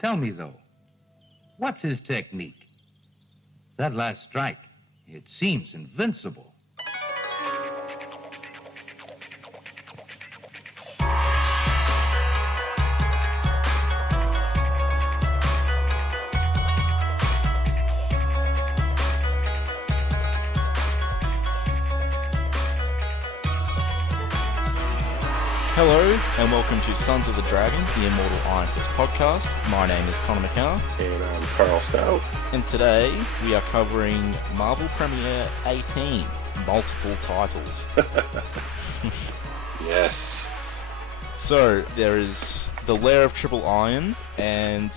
Tell me, though, what's his technique? That last strike, it seems invincible. Hello, and welcome to Sons of the Dragon, the Immortal Iron Fist podcast. My name is Connor McKenna. And I'm Carl Stout. And today we are covering Marvel Premiere 18, multiple titles. Yes. So, there is the Lair of Triple Iron, and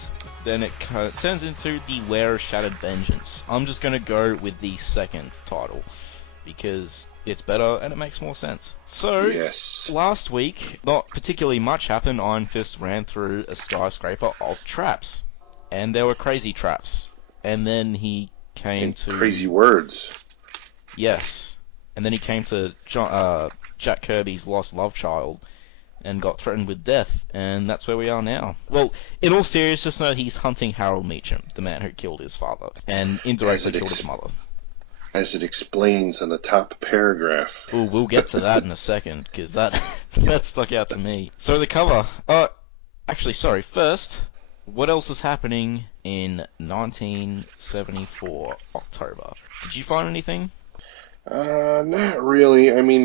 then it turns into the Lair of Shattered Vengeance. I'm just going to go with the second title, because it's better and it makes more sense. So, yes. Last week, not particularly much happened. Iron Fist ran through a skyscraper of traps. And there were crazy traps. And then he came to... Crazy words. Yes. And then he came to Jack Kirby's lost love child and got threatened with death. And that's where we are now. Well, in all seriousness, no, he's hunting Harold Meacham, the man who killed his father. And indirectly killed his mother. As it explains on the top paragraph. Ooh, we'll get to that in a second, because that stuck out to me. So the cover. Actually, sorry. First, what else is happening in 1974 October? Did you find anything? Not really. I mean,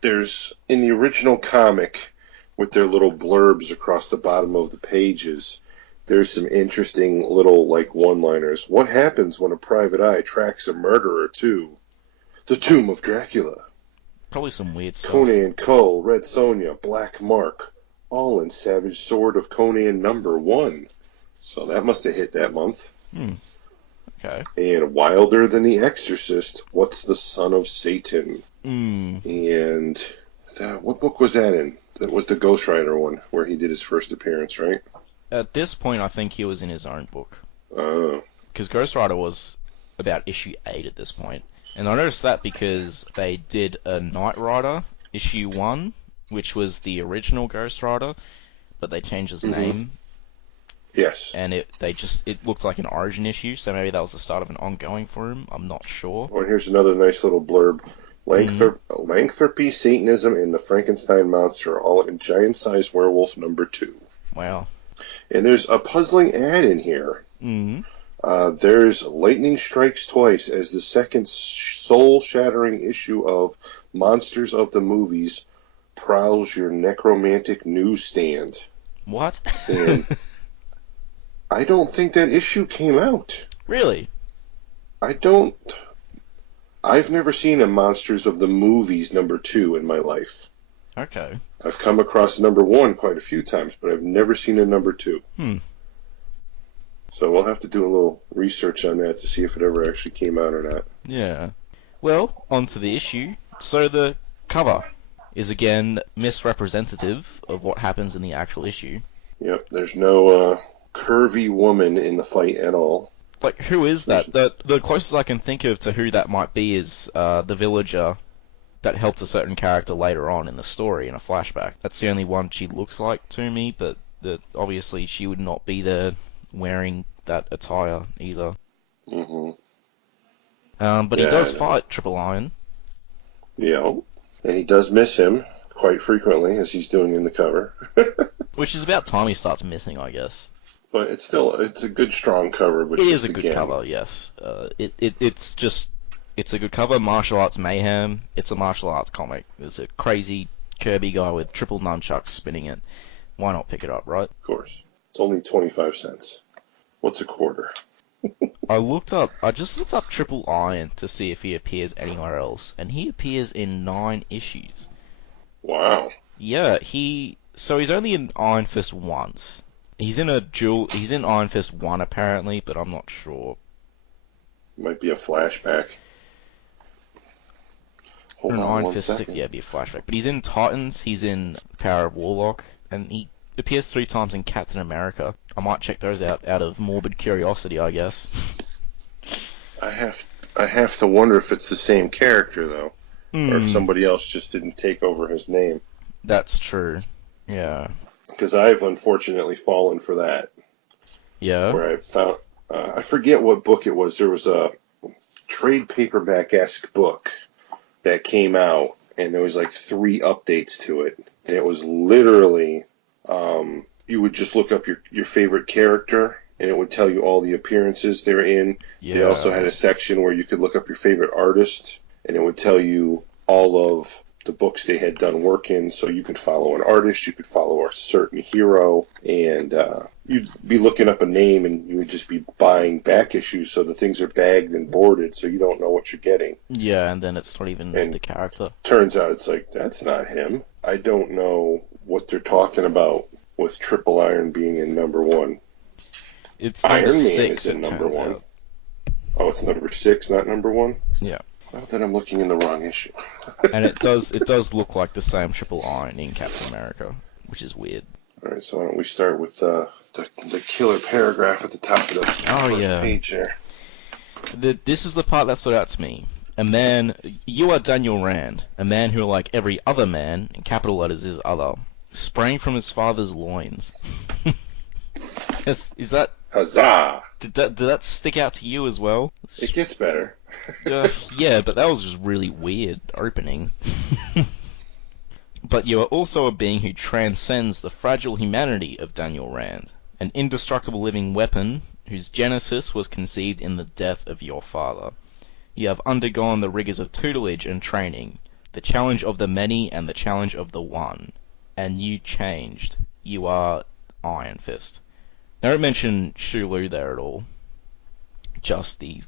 there's in the original comic with their little blurbs across the bottom of the pages. There's some interesting little, one-liners. What happens when a private eye tracks a murderer to the tomb of Dracula? Probably some weird stuff. Conan Cole, Red Sonja, Black Mark, all in Savage Sword of Conan #1. So that must have hit that month. Okay. And Wilder Than the Exorcist, What's the Son of Satan? And what book was that in? That was the Ghost Rider one, where he did his first appearance, right? At this point, I think he was in his own book. Oh. Because Ghost Rider was about issue 8 at this point. And I noticed that because they did a Knight Rider, issue 1, which was the original Ghost Rider, but they changed his name. Yes. And it looked like an origin issue, so maybe that was the start of an ongoing for him. I'm not sure. Well, here's another nice little blurb. Lycanthropy, Satanism, and the Frankenstein Monster, all in Giant-Sized Werewolf #2. Wow. And there's a puzzling ad in here. There's Lightning Strikes Twice as the second soul-shattering issue of Monsters of the Movies prowls your necromantic newsstand. What? And I don't think that issue came out. Really? I've never seen a Monsters of the Movies #2 in my life. Okay. I've come across #1 quite a few times, but I've never seen a #2. So we'll have to do a little research on that to see if it ever actually came out or not. Yeah. Well, on to the issue. So the cover is again misrepresentative of what happens in the actual issue. Yep, there's no curvy woman in the fight at all. Like, who is that? The closest I can think of to who that might be is the villager that helped a certain character later on in the story in a flashback. That's the only one she looks like to me, but obviously she would not be there wearing that attire either. But he does fight Triple Iron. Yeah, and he does miss him quite frequently, as he's doing in the cover. Which is about time he starts missing, I guess. But it's a good, strong cover. But it is a good cover, yes. It's a good cover. Martial arts mayhem. It's a martial arts comic. There's a crazy Kirby guy with triple nunchucks spinning it. Why not pick it up, right? Of course. It's only 25 cents. What's a quarter? I just looked up Triple Iron to see if he appears anywhere else, and he appears in 9 issues. Wow. Yeah, so he's only in Iron Fist once. He's in Iron Fist 1 apparently, but I'm not sure. Might be a flashback. Hold on Iron one Fist second. 6, yeah, it'd be a flashback. But he's in Titans, he's in Power of Warlock, and he appears 3 times in Captain America. I might check those out of morbid curiosity, I guess. I have to wonder if it's the same character, though. Or if somebody else just didn't take over his name. That's true. Yeah. Because I've unfortunately fallen for that. Yeah. where I found, I forget what book it was. There was a trade paperback-esque book that came out, and there was like 3 updates to it. And it was literally, you would just look up your favorite character, and it would tell you all the appearances they're in. Yeah. They also had a section where you could look up your favorite artist, and it would tell you all of the books they had done work in, so you could follow an artist, you could follow a certain hero, and you'd be looking up a name, and you would just be buying back issues, so the things are bagged and boarded, so you don't know what you're getting. Yeah, and then it's not even And the character. turns out it's like, that's not him. I don't know what they're talking about with Triple Iron being in #1. It's Iron number Man 6, is in it turns #1. out. Oh, it's #6, not #1? Yeah. Well, then I'm looking in the wrong issue. And it does look like the same Triple Iron in Captain America, which is weird. All right, so why don't we start with the killer paragraph at the top of the first page there. This is the part that stood out to me. You are Daniel Rand, a man who, like every other man, in capital letters is other, sprang from his father's loins. Is that... Huzzah! Did that stick out to you as well? It gets better. Yeah, but that was just really weird opening. But you are also a being who transcends the fragile humanity of Daniel Rand, an indestructible living weapon whose genesis was conceived in the death of your father. You have undergone the rigors of tutelage and training, the challenge of the many and the challenge of the one, and you changed. You are Iron Fist. They don't mention Shulu there at all, just the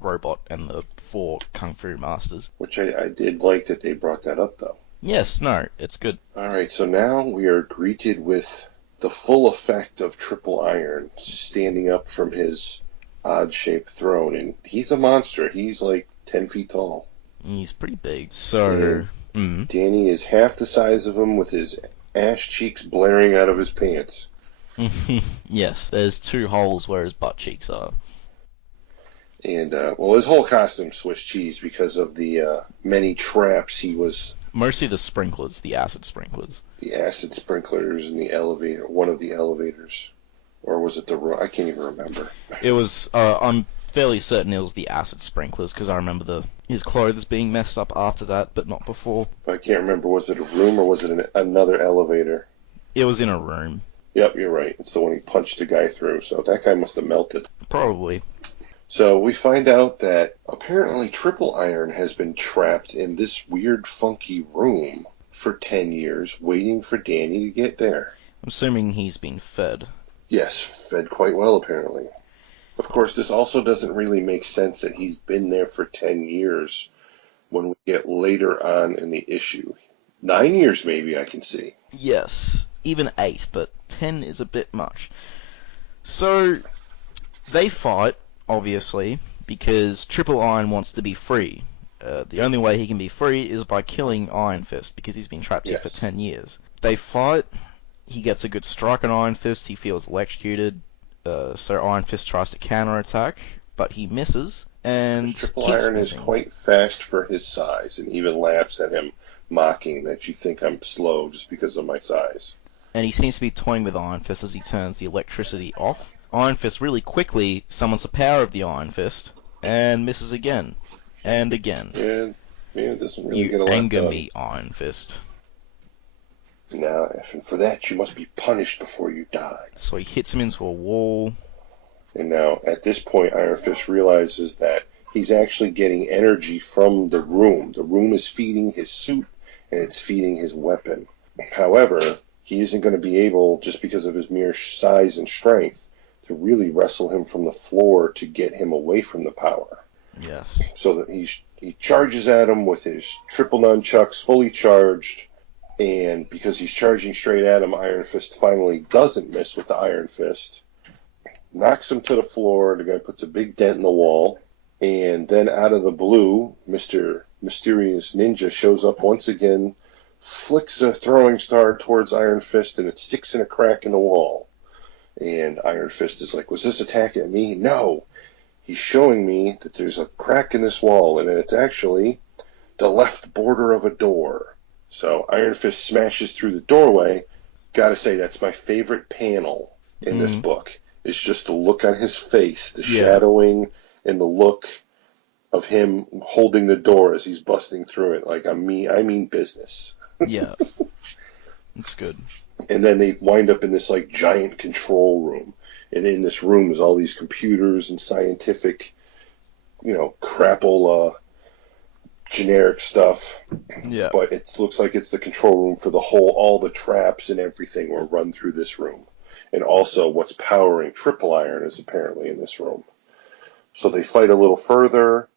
robot and the 4 Kung Fu masters. Which I did like that they brought that up, though. Yes, no, it's good. All right, so now we are greeted with the full effect of Triple Iron standing up from his odd-shaped throne, and he's a monster. He's like 10 feet tall. He's pretty big. So, Danny is half the size of him with his ass cheeks blaring out of his pants. Yes, there's 2 holes where his butt cheeks are. And, well, his whole costume Swiss cheese because of the many traps he was... Mostly the sprinklers, the acid sprinklers. The acid sprinklers in the elevator, one of the elevators. Or was it the room? I can't even remember. It was, I'm fairly certain it was the acid sprinklers, because I remember his clothes being messed up after that, but not before. I can't remember, was it a room or was it another elevator? It was in a room. Yep, you're right. It's the one he punched the guy through, so that guy must have melted. Probably. So we find out that apparently Triple Iron has been trapped in this weird, funky room for 10 years, waiting for Danny to get there. I'm assuming he's been fed. Yes, fed quite well, apparently. Of course, this also doesn't really make sense that he's been there for 10 years when we get later on in the issue. 9 years, maybe, I can see. Yes, even 8, but 10 is a bit much. So, they fight, obviously, because Triple Iron wants to be free. The only way he can be free is by killing Iron Fist, because he's been trapped here for 10 years. They fight, he gets a good strike on Iron Fist, he feels electrocuted, so Iron Fist tries to counterattack, but he misses, and Triple Iron is quite fast for his size, and even laughs at him, mocking that you think I'm slow just because of my size. And he seems to be toying with Iron Fist as he turns the electricity off. Iron Fist really quickly summons the power of the Iron Fist, and misses again, and again. Yeah, it doesn't really get a You lot anger done. me, Iron Fist. Now, and for that you must be punished before you die. So he hits him into a wall. And now, at this point, Iron Fist realizes that he's actually getting energy from the room. The room is feeding his suit, and it's feeding his weapon. However, he isn't going to be able, just because of his mere size and strength, to really wrestle him from the floor to get him away from the power. Yes. So that he charges at him with his triple nunchucks fully charged, and because he's charging straight at him, Iron Fist finally doesn't miss with the Iron Fist, knocks him to the floor. The guy puts a big dent in the wall, and then out of the blue, Mr. Mysterious Ninja shows up once again, flicks a throwing star towards Iron Fist, and it sticks in a crack in the wall. And Iron Fist is like, was this attack at me? No. He's showing me that there's a crack in this wall, and it's actually the left border of a door. So Iron Fist smashes through the doorway. Gotta say, that's my favorite panel in this book, It's just the look on his face, the Yeah. shadowing, and the look of him holding the door as he's busting through it. Like, I mean business. Yeah. It's good. And then they wind up in this, like, giant control room. And in this room is all these computers and scientific, crapple, generic stuff. Yeah. But it looks like it's the control room for all the traps and everything were run through this room. And also what's powering Triple Iron is apparently in this room. So they fight a little further.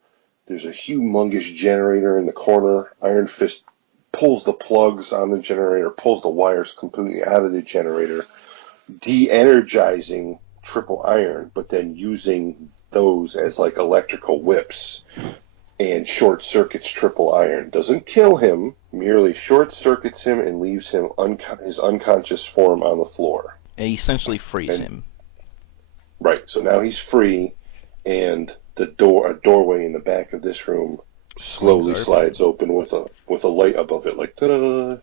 There's a humongous generator in the corner. Iron Fist pulls the plugs on the generator, pulls the wires completely out of the generator, de-energizing Triple Iron, but then using those as like electrical whips, and short circuits Triple Iron. Doesn't kill him, merely short circuits him and leaves him his unconscious form on the floor. He essentially frees him. Right, so now he's free, and a doorway in the back of this room slowly slides open with a light above it, like, ta-da! You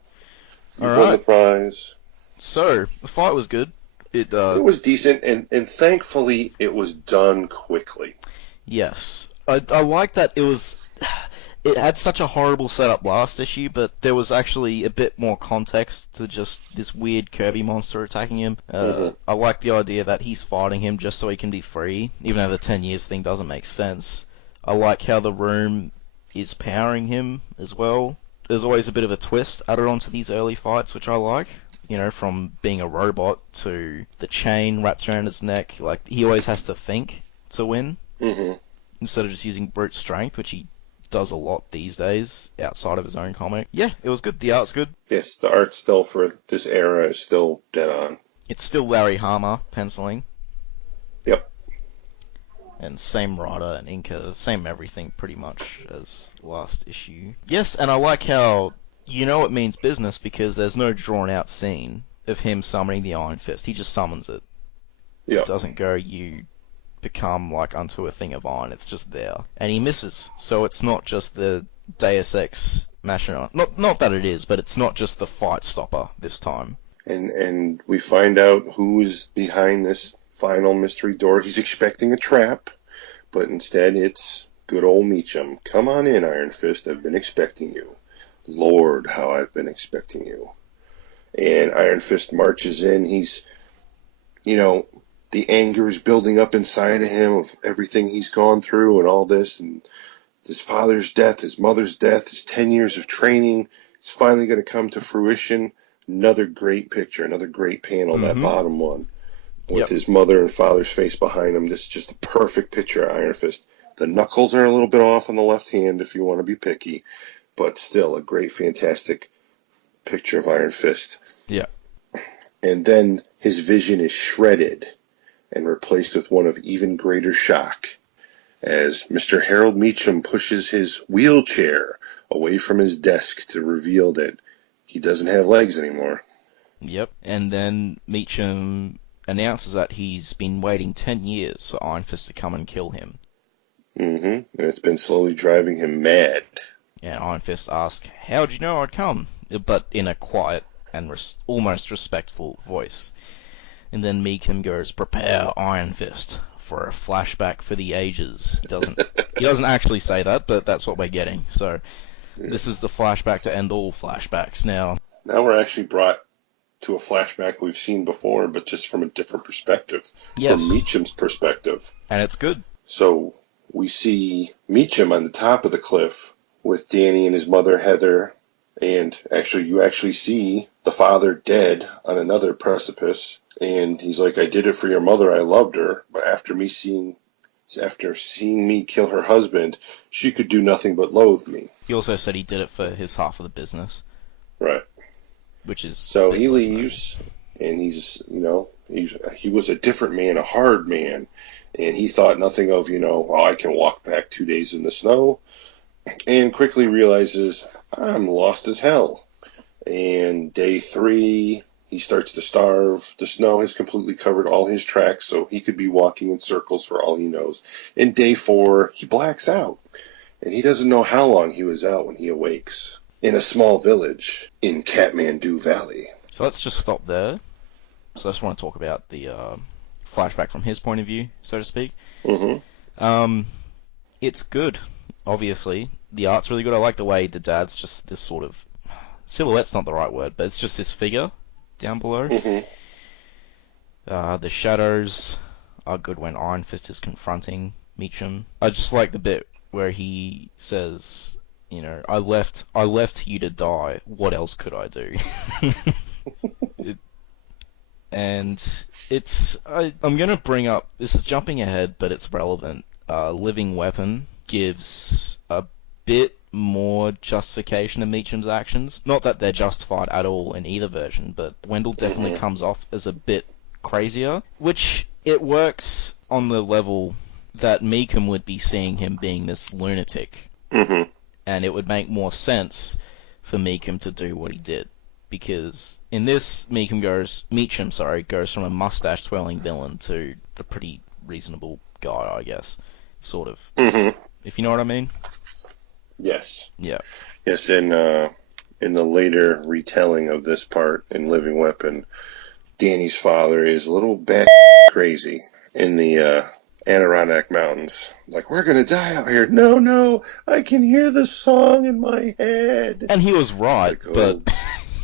won the prize. So, the fight was good. It was decent, and thankfully it was done quickly. Yes. I like that it had such a horrible setup last issue, but there was actually a bit more context to just this weird Kirby monster attacking him. I like the idea that he's fighting him just so he can be free, even though the 10 years thing doesn't make sense. I like how the room is powering him as well. There's always a bit of a twist added onto these early fights, which I like. From being a robot to the chain wrapped around his neck. Like, he always has to think to win. Instead of just using brute strength, which he does a lot these days outside of his own comic. Yeah, it was good. The art's good. Yes, the art still for this era is still dead on. It's still Larry Hama penciling. Yep. And same writer and inker, same everything pretty much as last issue. Yes, and I like how it means business because there's no drawn out scene of him summoning the Iron Fist. He just summons it. Yeah. It doesn't go, you become like unto a thing of iron. It's just there. And he misses. So it's not just the Deus Ex Machina. Not that it is, but it's not just the fight stopper this time. And we find out who's behind this final mystery door. He's expecting a trap, but instead it's good old Meacham. Come on in, Iron Fist. I've been expecting you. Lord, how I've been expecting you. And Iron Fist marches in. He's, the anger is building up inside of him of everything he's gone through and all this, and his father's death, his mother's death, his 10 years of training. It's finally going to come to fruition. Another great picture, another great panel, that bottom one, with his mother and father's face behind him. This is just a perfect picture of Iron Fist. The knuckles are a little bit off on the left hand if you want to be picky, but still a great, fantastic picture of Iron Fist. Yeah. And then his vision is shredded and replaced with one of even greater shock as Mr. Harold Meacham pushes his wheelchair away from his desk to reveal that he doesn't have legs anymore. Yep. And then Meacham announces that he's been waiting 10 years for Iron Fist to come and kill him. And it's been slowly driving him mad. And Iron Fist asks, "How'd you know I'd come?" But in a quiet and almost respectful voice. And then Meacham goes, "Prepare, Iron Fist, for a flashback for the ages." He doesn't actually say that, but that's what we're getting. So this is the flashback to end all flashbacks now. Now we're actually brought to a flashback we've seen before, but just from a different perspective. Yes. From Meacham's perspective. And it's good. So we see Meacham on the top of the cliff with Danny and his mother Heather, and you actually see the father dead on another precipice, and he's like, "I did it for your mother, I loved her, but after seeing me kill her husband, she could do nothing but loathe me." He also said he did it for his half of the business. Right. Which is... So he leaves, and he was a different man, a hard man, and he thought nothing of, I can walk back 2 days in the snow, and quickly realizes, I'm lost as hell. And day 3, he starts to starve. The snow has completely covered all his tracks, so he could be walking in circles for all he knows. And day 4, he blacks out. And he doesn't know how long he was out when he awakes in a small village in Kathmandu Valley. So let's just stop there. So I just want to talk about the flashback from his point of view, so to speak. Mm-hmm. It's good, obviously. The art's really good. I like the way the dad's just this sort of... Silhouette's not the right word, but it's just this figure down below. Mm-hmm. The shadows are good when Iron Fist is confronting Meacham. I just like the bit where he says, you know, I left you to die. What else could I do? And it's... I'm going to bring up... This is jumping ahead, but it's relevant. Living Weapon gives a bit more justification to Meacham's actions. Not that they're justified at all in either version, but Wendell definitely comes off as a bit crazier, which it works on the level that Meacham would be seeing him being this lunatic. Mm-hmm. And it would make more sense for Meacham to do what he did. Because in this, Meacham goes from a mustache-twirling villain to a pretty reasonable guy, I guess. Sort of. Mm-hmm. If you know what I mean? Yes. Yeah. Yes, in the later retelling of this part in Living Weapon, Danny's father is a little bad crazy in the Adirondack Mountains. Like, we're going to die out here. No, I can hear the song in my head. And he was right, like, but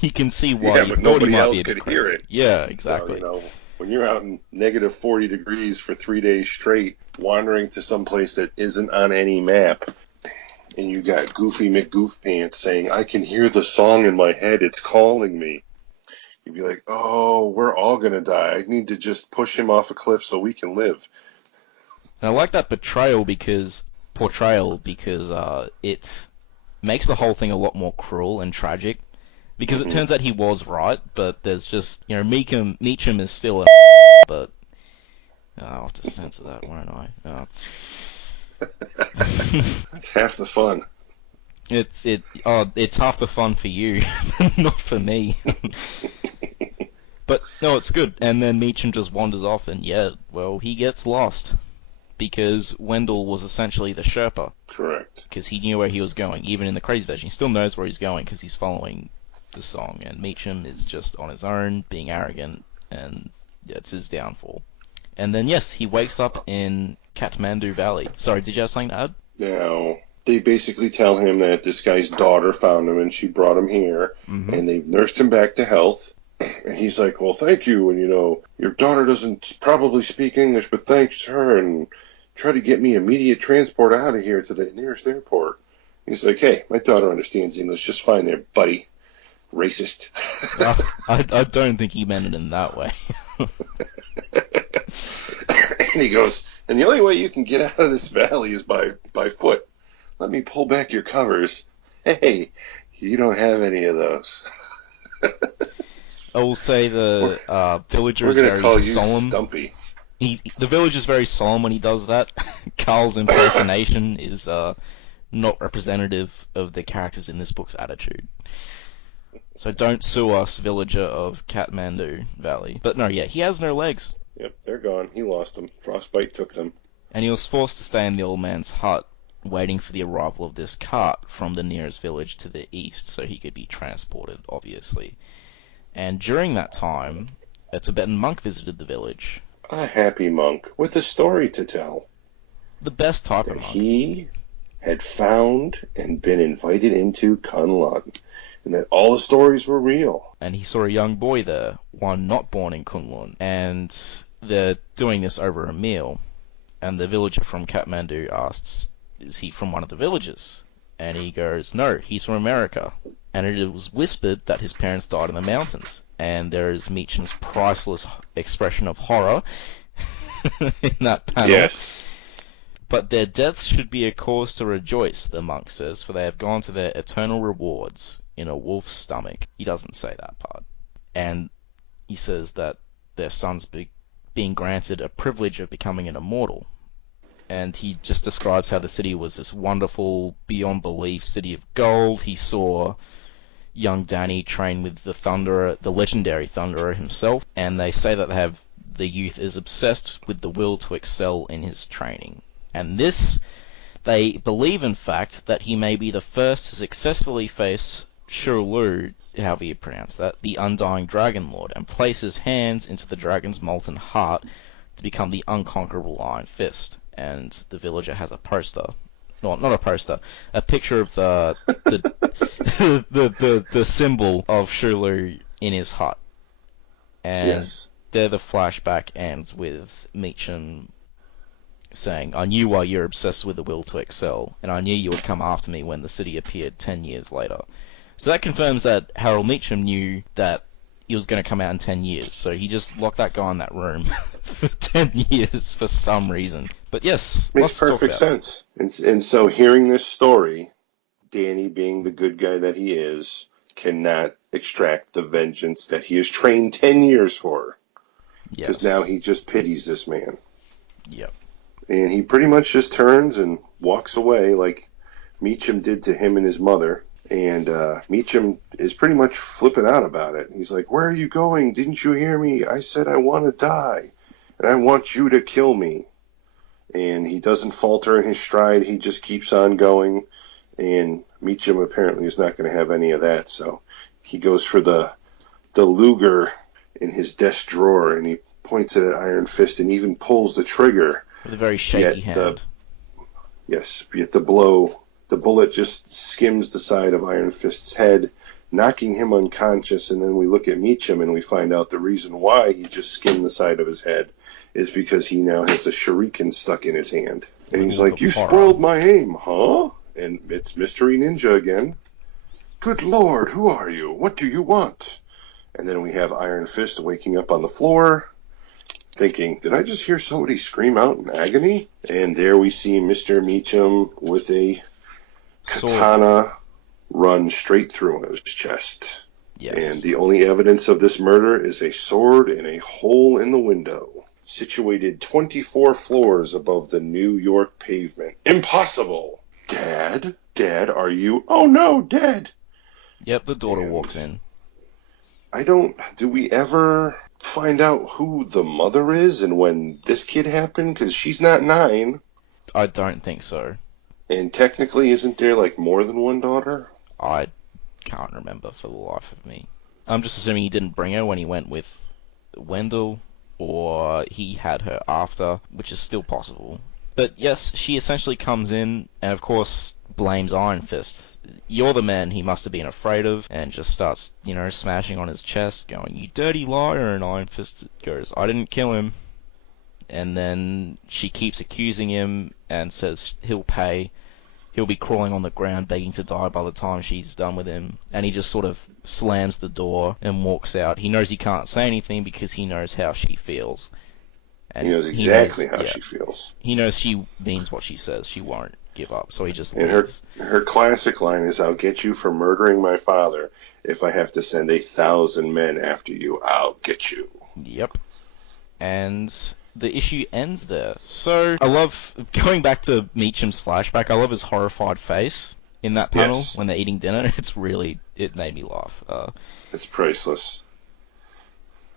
you can see why yeah, he but thought nobody he might else be a bit could crazy. hear it. Yeah, exactly. So, when you're out in negative 40 degrees for 3 days straight, wandering to some place that isn't on any map, and you got Goofy McGoofpants saying, I can hear the song in my head, it's calling me. You'd be like, oh, we're all going to die. I need to just push him off a cliff so we can live. And I like that portrayal because it makes the whole thing a lot more cruel and tragic. Because it turns out he was right, but there's just, Meacham is still a but... I'll have to censor that, won't I? That's half the fun. It's half the fun for you, not for me. But, no, it's good. And then Meacham just wanders off, and he gets lost. Because Wendell was essentially the Sherpa. Correct. Because he knew where he was going, even in the crazy version. He still knows where he's going, because he's following the song, and Meacham is just on his own, being arrogant, and it's his downfall. And then, yes, he wakes up in Kathmandu Valley. Sorry, did you have something to add? Now, they basically tell him that this guy's daughter found him, and she brought him here, and they've nursed him back to health. And he's like, well, thank you, and, your daughter doesn't probably speak English, but thanks to her, and try to get me immediate transport out of here to the nearest airport. He's like, hey, my daughter understands English just fine there, buddy. Racist. I don't think he meant it in that way. And he goes, and the only way you can get out of this valley is by foot. Let me pull back your covers. Hey, you don't have any of those. I will say the villager is We're very going to call you solemn. Stumpy. The villager is very solemn when he does that. Carl's impersonation is not representative of the characters in this book's attitude. So don't sue us, villager of Kathmandu Valley. But no, he has no legs. Yep, they're gone. He lost them. Frostbite took them. And he was forced to stay in the old man's hut, waiting for the arrival of this cart from the nearest village to the east, so he could be transported, obviously. And during that time, a Tibetan monk visited the village. A happy monk with a story to tell. The best type of That monk. he had found and been invited into Kunlun, and that all the stories were real. And he saw a young boy there, one not born in Kunlun, and they're doing this over a meal. And the villager from Kathmandu asks, is he from one of the villages? And he goes, no, he's from America. And it was whispered that his parents died in the mountains. And there is Meacham's priceless expression of horror in that panel. Yes. But their deaths should be a cause to rejoice, the monk says, for they have gone to their eternal rewards in a wolf's stomach. He doesn't say that part. And he says that their son's being granted a privilege of becoming an immortal. And he just describes how the city was this wonderful, beyond belief city of gold. He saw young Danny train with the Thunderer, the legendary Thunderer himself, and they say that the youth is obsessed with the will to excel in his training. And this, they believe in fact, that he may be the first to successfully face Shirulu, however you pronounce that, the Undying Dragon Lord, and place his hands into the dragon's molten heart to become the unconquerable Iron Fist. And the villager has a poster. No, not a poster. A picture of the symbol of Shulu in his hut. And Yes. there the flashback ends with Meacham saying, "I knew why you're obsessed with the will to excel, and I knew you would come after me when the city appeared 10 years later." So that confirms that Harold Meacham knew that he was going to come out in 10 years, so he just locked that guy in that room for 10 years for some reason. But yes, Makes lots to talk perfect about. sense. And so hearing this story, Danny, being the good guy that he is, cannot extract the vengeance that he has trained 10 years for. Because Yes. now he just pities this man. Yep. And he pretty much just turns and walks away like Meacham did to him and his mother. And Meacham is pretty much flipping out about it. He's like, "Where are you going? Didn't you hear me? I said I want to die. And I want you to kill me." And he doesn't falter in his stride. He just keeps on going. And Meacham apparently is not going to have any of that. So he goes for the Luger in his desk drawer, and he points it at Iron Fist and even pulls the trigger. With a very shaky hand. Yet the bullet just skims the side of Iron Fist's head, knocking him unconscious. And then we look at Meacham and we find out the reason why he just skimmed the side of his head is because he now has a shuriken stuck in his hand. And he's like, "You spoiled my aim, huh?" And it's Mystery Ninja again. "Good Lord, who are you? What do you want?" And then we have Iron Fist waking up on the floor, thinking, "Did I just hear somebody scream out in agony?" And there we see Mr. Meacham with a katana run straight through his chest. Yes. And the only evidence of this murder is a sword in a hole in the window, situated 24 floors above the New York pavement. Impossible! Dad? Dad, are you? Oh no, Dad! Yep, the daughter walks in. Do we ever find out who the mother is and when this kid happened? Because she's not 9. I don't think so. And technically, isn't there like more than one daughter? I can't remember for the life of me. I'm just assuming he didn't bring her when he went with Wendell, or he had her after, which is still possible. But yes, she essentially comes in and of course blames Iron Fist. "You're the man he must have been afraid of," and just starts, smashing on his chest, going, "You dirty liar," and Iron Fist goes, "I didn't kill him." And then she keeps accusing him and says he'll pay. He'll be crawling on the ground begging to die by the time she's done with him. And he just sort of slams the door and walks out. He knows he can't say anything because he knows how she feels. And he knows exactly how she feels. He knows she means what she says. She won't give up. So he just and leaves. Her classic line is, "I'll get you for murdering my father. If I have to send 1,000 men after you, I'll get you." Yep. And the issue ends there. So I love, going back to Meacham's flashback, I love his horrified face in that panel when they're eating dinner. It made me laugh. It's priceless.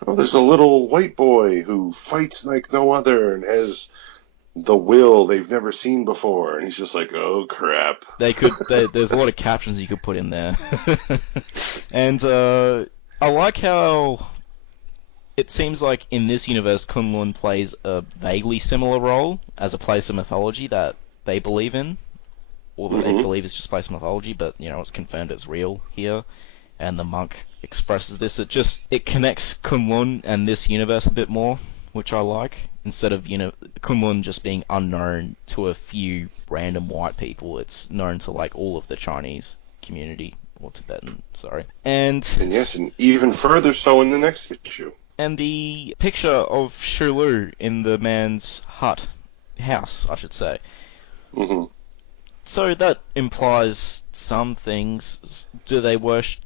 "Oh, there's a little white boy who fights like no other and has the will they've never seen before." And he's just like, "Oh, crap." There's a lot of captions you could put in there. And I like how it seems like in this universe, Kunlun plays a vaguely similar role as a place of mythology that they believe in, or that they believe is just place of mythology, but it's confirmed it's real here. And the monk expresses this. It connects Kunlun and this universe a bit more, which I like, instead of Kunlun just being unknown to a few random white people. It's known to like all of the Chinese community, or Tibetan, sorry. And yes, and even further so in the next issue. And the picture of Shulu in the man's house, I should say. Mm-hmm. So that implies some things. Do they worship?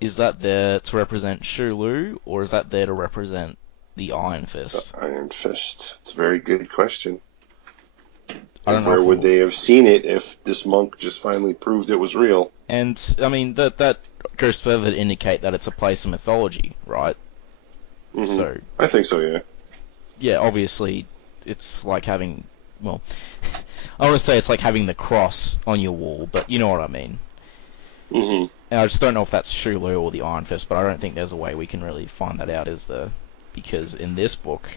Is that there to represent Shulu, or is that there to represent the Iron Fist? The Iron Fist. It's a very good question. And where would they have seen it if this monk just finally proved it was real? And I mean that goes further to indicate that it's a place of mythology, right? Mm-hmm. So I think so, yeah. Yeah, obviously, it's like having, well, I want to say it's like having the cross on your wall, but you know what I mean. Mm-hmm. And I just don't know if that's Shulu or the Iron Fist, but I don't think there's a way we can really find that out, is there? Because in this book,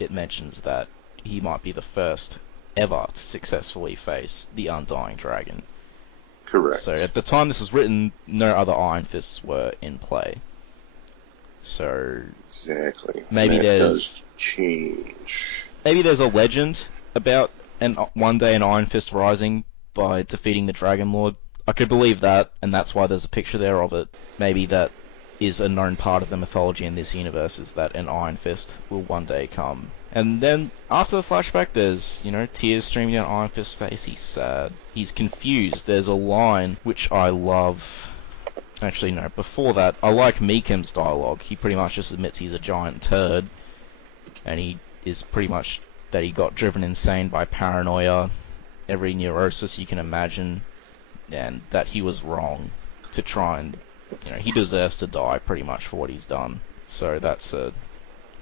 it mentions that he might be the first ever to successfully face the Undying Dragon. Correct. So at the time this was written, no other Iron Fists were in play. So Exactly. maybe that there's does change. maybe there's a legend about one day an Iron Fist rising by defeating the Dragon Lord. I could believe that, and that's why there's a picture there of it. Maybe that is a known part of the mythology in this universe, is that an Iron Fist will one day come. And then after the flashback, there's, tears streaming down Iron Fist's face. He's sad. He's confused. There's a line which I love. Actually, no, before that, I like Meekham's dialogue. He pretty much just admits he's a giant turd, and he is pretty much that he got driven insane by paranoia, every neurosis you can imagine, and that he was wrong to try and, he deserves to die pretty much for what he's done. So that's a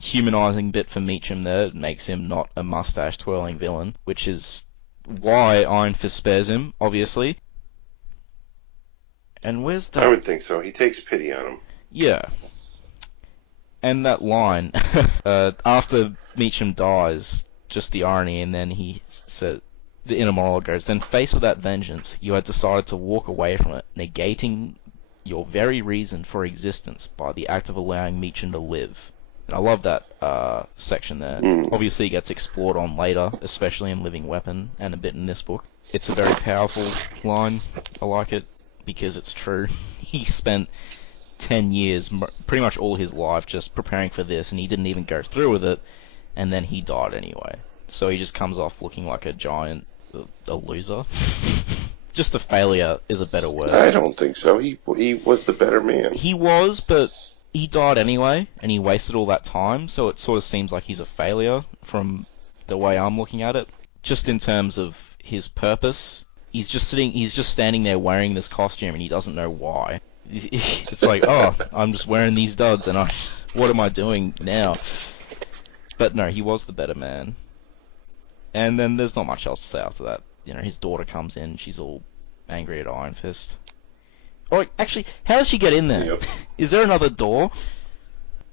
humanizing bit for Meacham there. It makes him not a mustache-twirling villain, which is why Iron Fist spares him, obviously. And where's that? I would think so. He takes pity on him. Yeah. And that line, after Meacham dies, just the irony, and then he said, the Immortal goes, then faced with that vengeance, you had decided to walk away from it, negating your very reason for existence by the act of allowing Meacham to live. And I love that section there. Obviously it gets explored on later, especially in Living Weapon, and a bit in this book. It's a very powerful line. I like it, because it's true. He spent 10 years, pretty much all his life, just preparing for this, and he didn't even go through with it, and then he died anyway. So he just comes off looking like a giant, a loser. Just a failure is a better word. I don't think so. He was the better man. He was, but he died anyway, and he wasted all that time, so it sort of seems like he's a failure from the way I'm looking at it. Just in terms of his purpose, he's just standing there wearing this costume, and he doesn't know why. It's like, oh, I'm just wearing these duds, and what am I doing now? But no, he was the better man. And then there's not much else to say after that. His daughter comes in, she's all angry at Iron Fist. Oh, actually, how does she get in there? Yep. Is there another door?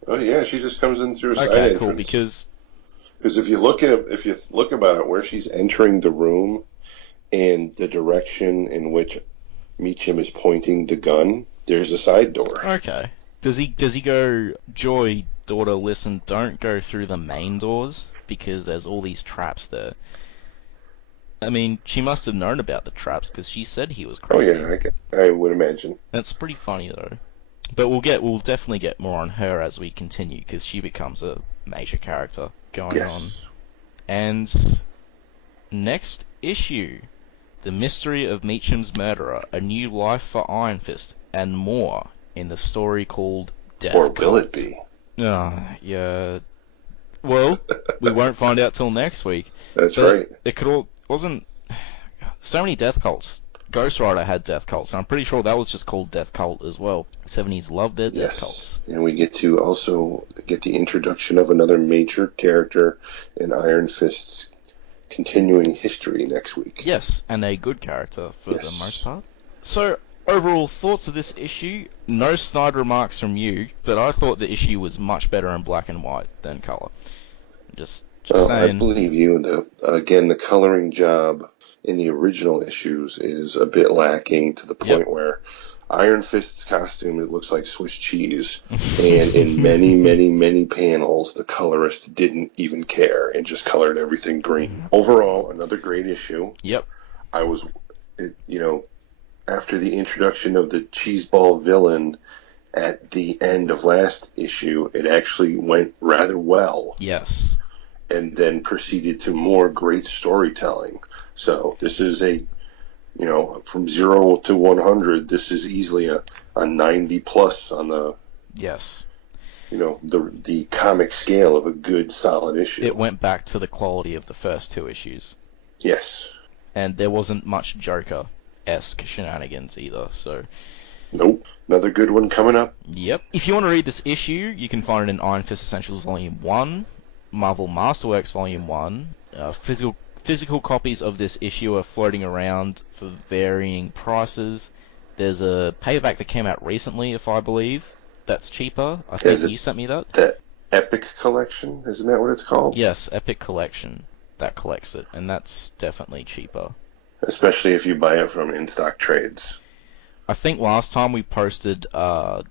Oh yeah, she just comes in through a side Okay, entrance. cool, because if you look about it, where she's entering the room and the direction in which Meacham is pointing the gun, there's a side door. Okay. Does he go, Joy, daughter, listen, don't go through the main doors, because there's all these traps there. I mean, she must have known about the traps, because she said he was crazy. Oh yeah, I would imagine. That's pretty funny, though. But we'll definitely get more on her as we continue, because she becomes a major character going on. And next issue, The Mystery of Meacham's Murderer, A New Life for Iron Fist, and more in the story called Death Or Cult. will it be? Yeah. Well, we won't find out till next week. That's But right. It wasn't so many death cults. Ghost Rider had death cults, and I'm pretty sure that was just called Death Cult as well. 70s loved their death cults. And we get to also get the introduction of another major character in Iron Fist's continuing history next week. Yes, and a good character for the most part. So, overall thoughts of this issue? No snide remarks from you, but I thought the issue was much better in black and white than color. Just saying. I believe you. The coloring job in the original issues is a bit lacking, to the point where Iron Fist's costume, it looks like Swiss cheese, and in many, many, many panels, the colorist didn't even care and just colored everything green. Overall, another great issue. Yep. After the introduction of the cheeseball villain at the end of last issue, it actually went rather well. Yes. And then proceeded to more great storytelling. So this is from 0 to 100, this is easily a 90 plus on the the comic scale of a good solid issue. It went back to the quality of the first two issues. Yes. And there wasn't much Joker-esque shenanigans either, so... Nope. Another good one coming up. Yep. If you want to read this issue, you can find it in Iron Fist Essentials Volume 1, Marvel Masterworks Volume 1. Physical copies of this issue are floating around for varying prices. There's a paperback that came out recently, if I believe, that's cheaper. I think you sent me that. Epic Collection, isn't that what it's called? Yes, Epic Collection. That collects it, and that's definitely cheaper. Especially if you buy it from in-stock trades. I think last time we posted the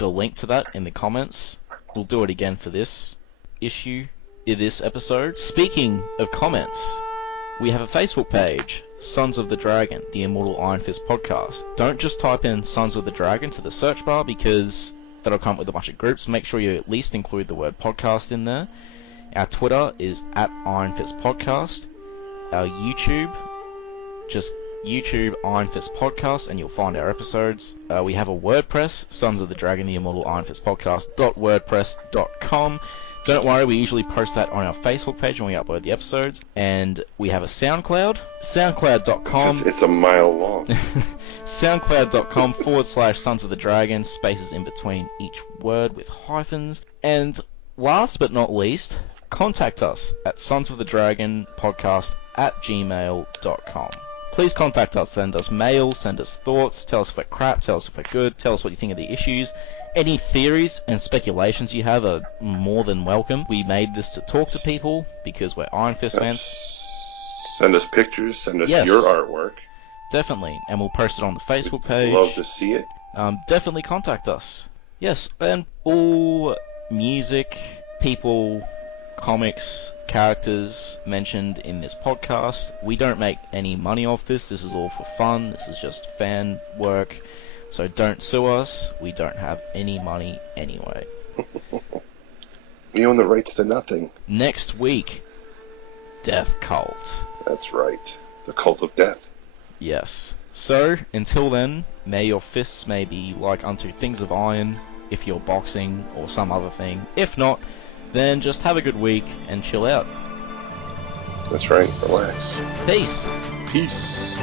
link to that in the comments. We'll do it again for this issue, in this episode. Speaking of comments, we have a Facebook page, Sons of the Dragon, the Immortal Iron Fist podcast. Don't just type in Sons of the Dragon to the search bar, because that'll come up with a bunch of groups. Make sure you at least include the word podcast in there. Our Twitter is @Iron Fist Podcast. Our YouTube, just YouTube Iron Fist Podcast, and you'll find our episodes. We have a WordPress, Sons of the Dragon, the Immortal Iron Fist Podcast.wordpress.com. Don't worry, we usually post that on our Facebook page when we upload the episodes. And we have a SoundCloud, soundcloud.com. It's a mile long. soundcloud.com/Sons of the Dragon, spaces in between each word with hyphens. And last but not least, contact us at sonsofthedragonpodcast@gmail.com. Please contact us, send us mail, send us thoughts, tell us if we're crap, tell us if we're good, tell us what you think of the issues. Any theories and speculations you have are more than welcome. We made this to talk to people because we're Iron Fist fans. Send us pictures, send us Yes. your artwork. Definitely, and we'll post it on the Facebook page. We'd love to see it. Definitely contact us. Yes, and all music, people, comics, characters mentioned in this podcast, we don't make any money off this. This is all for fun. This is just fan work. So don't sue us. We don't have any money anyway. We own the rights to nothing. Next week, Death Cult. That's right. The Cult of Death. Yes. So, until then, may your fists may be like unto things of iron, if you're boxing or some other thing. If not, then just have a good week and chill out. That's right. Relax. Peace. Peace.